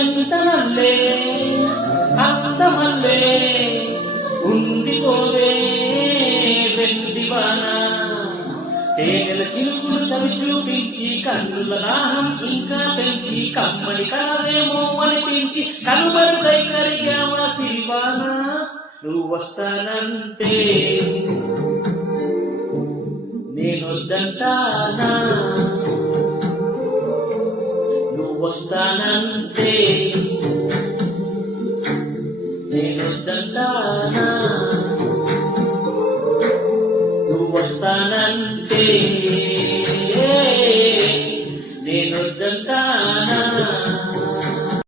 ఎంతనల్లే అందమల్లే ఉండిపోవే వెండివాన తేనెల చిలుకులు చవి చూపించి కన్నుల దాహం ఇంకా పెంచి కమ్మని కలవేమో అనిపించి కనుమరుడై కరిగావా సిరివాన నువ్వు వస్తానంటే నేనొద్దంటానా నువ్వు వస్తానంటే